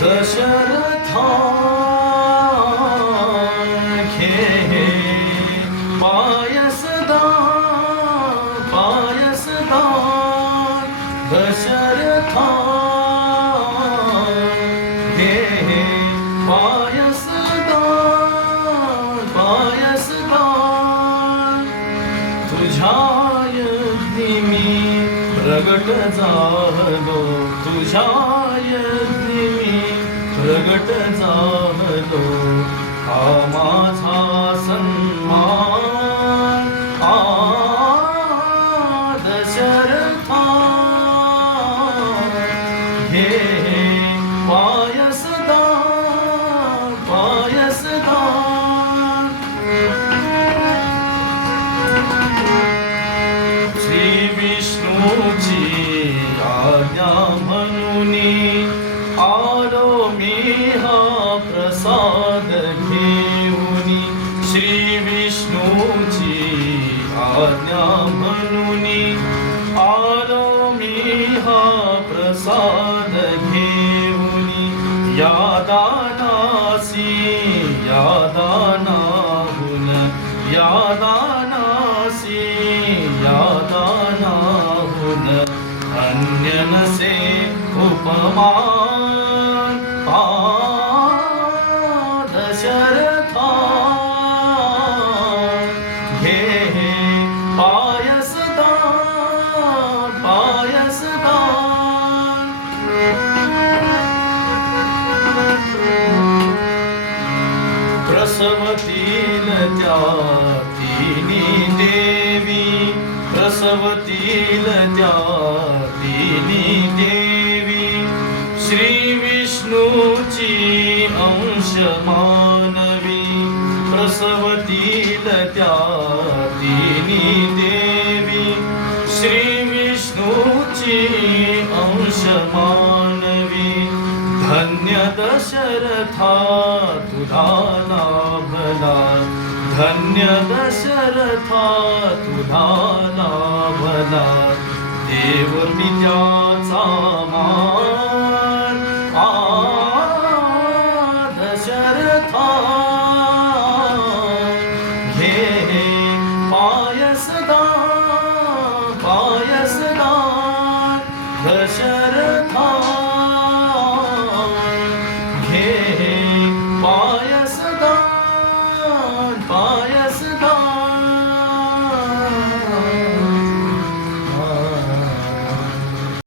दशरथा घे पायसदा पायसदा दशरथा घे पायसदा पायसदा तुझ्या यज्ञी मी प्रगट झालो तुझ्या यज्ञी मी प्रगट झालो हा माझा सन्मान दशरथा घे पायसदा पायसदा श्री विष्णूची आज्ञा म्हणून आलो मी हा प्रसाद घेऊन श्री विष्णूची आज्ञा म्हणून आलो मी हा प्रसाद घेऊन या दानासी या दानाहून या दानासी या दानाहून अन्य नसे उपमान दशरथा घे पायसदा पायसदा प्रसवतील त्या तिन्ही देवी प्रसवतील त्या तिन्ही देवी श्री विष्णूची अंश मानवी प्रसवतील त्या तिन्ही देवी श्री विष्णूची अंश मानवी धन्य दशरथा तुला लाभला धन्य दशरथा तुला लाभला देव पित्याचा मान दशरथा घे पायसदा पायसदा दशरथा